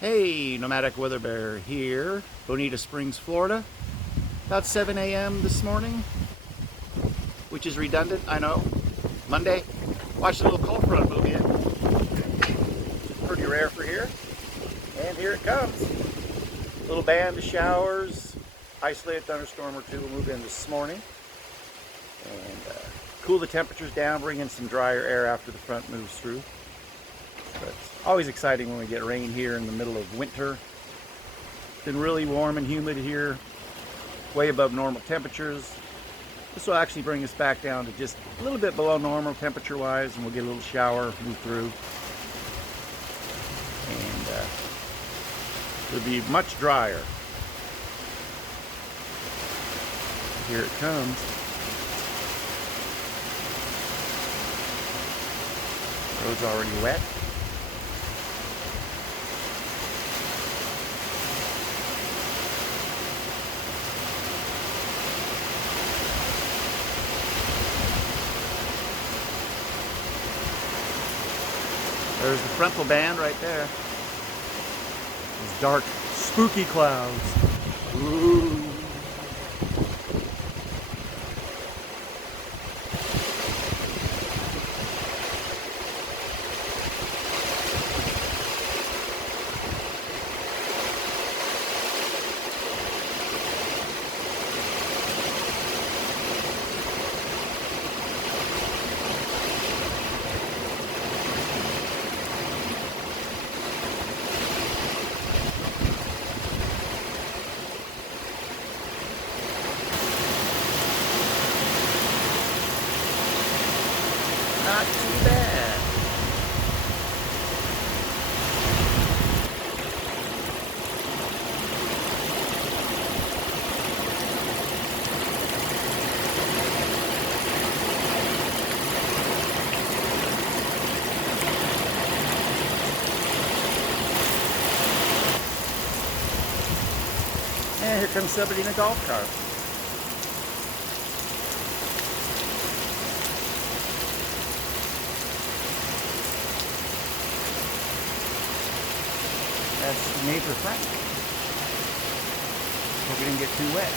Hey, Nomadic Weather Bear here, Bonita Springs, Florida. About 7 a.m. this morning, which is redundant, I know. Monday. Watch the little cold front move in. Pretty rare for here. And here it comes. Little band of showers. Isolated thunderstorm or two will move in this morning. And cool the temperatures down, bring in some drier air after the front moves through. But it's always exciting when we get rain here in the middle of winter. It's been really warm and humid here, way above normal temperatures. This will actually bring us back down to just a little bit below normal temperature-wise, and we'll get a little shower move through. And it'll be much drier. Here it comes. Road's already wet. There's the frontal band right there. These dark, spooky clouds. Ooh. Not too bad. And here comes somebody in a golf cart. That's neighbor Frank. Hope we didn't get too wet.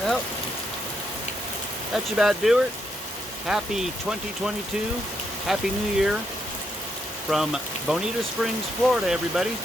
Well, that should about do it. Happy 2022. Happy New Year from Bonita Springs, Florida, everybody.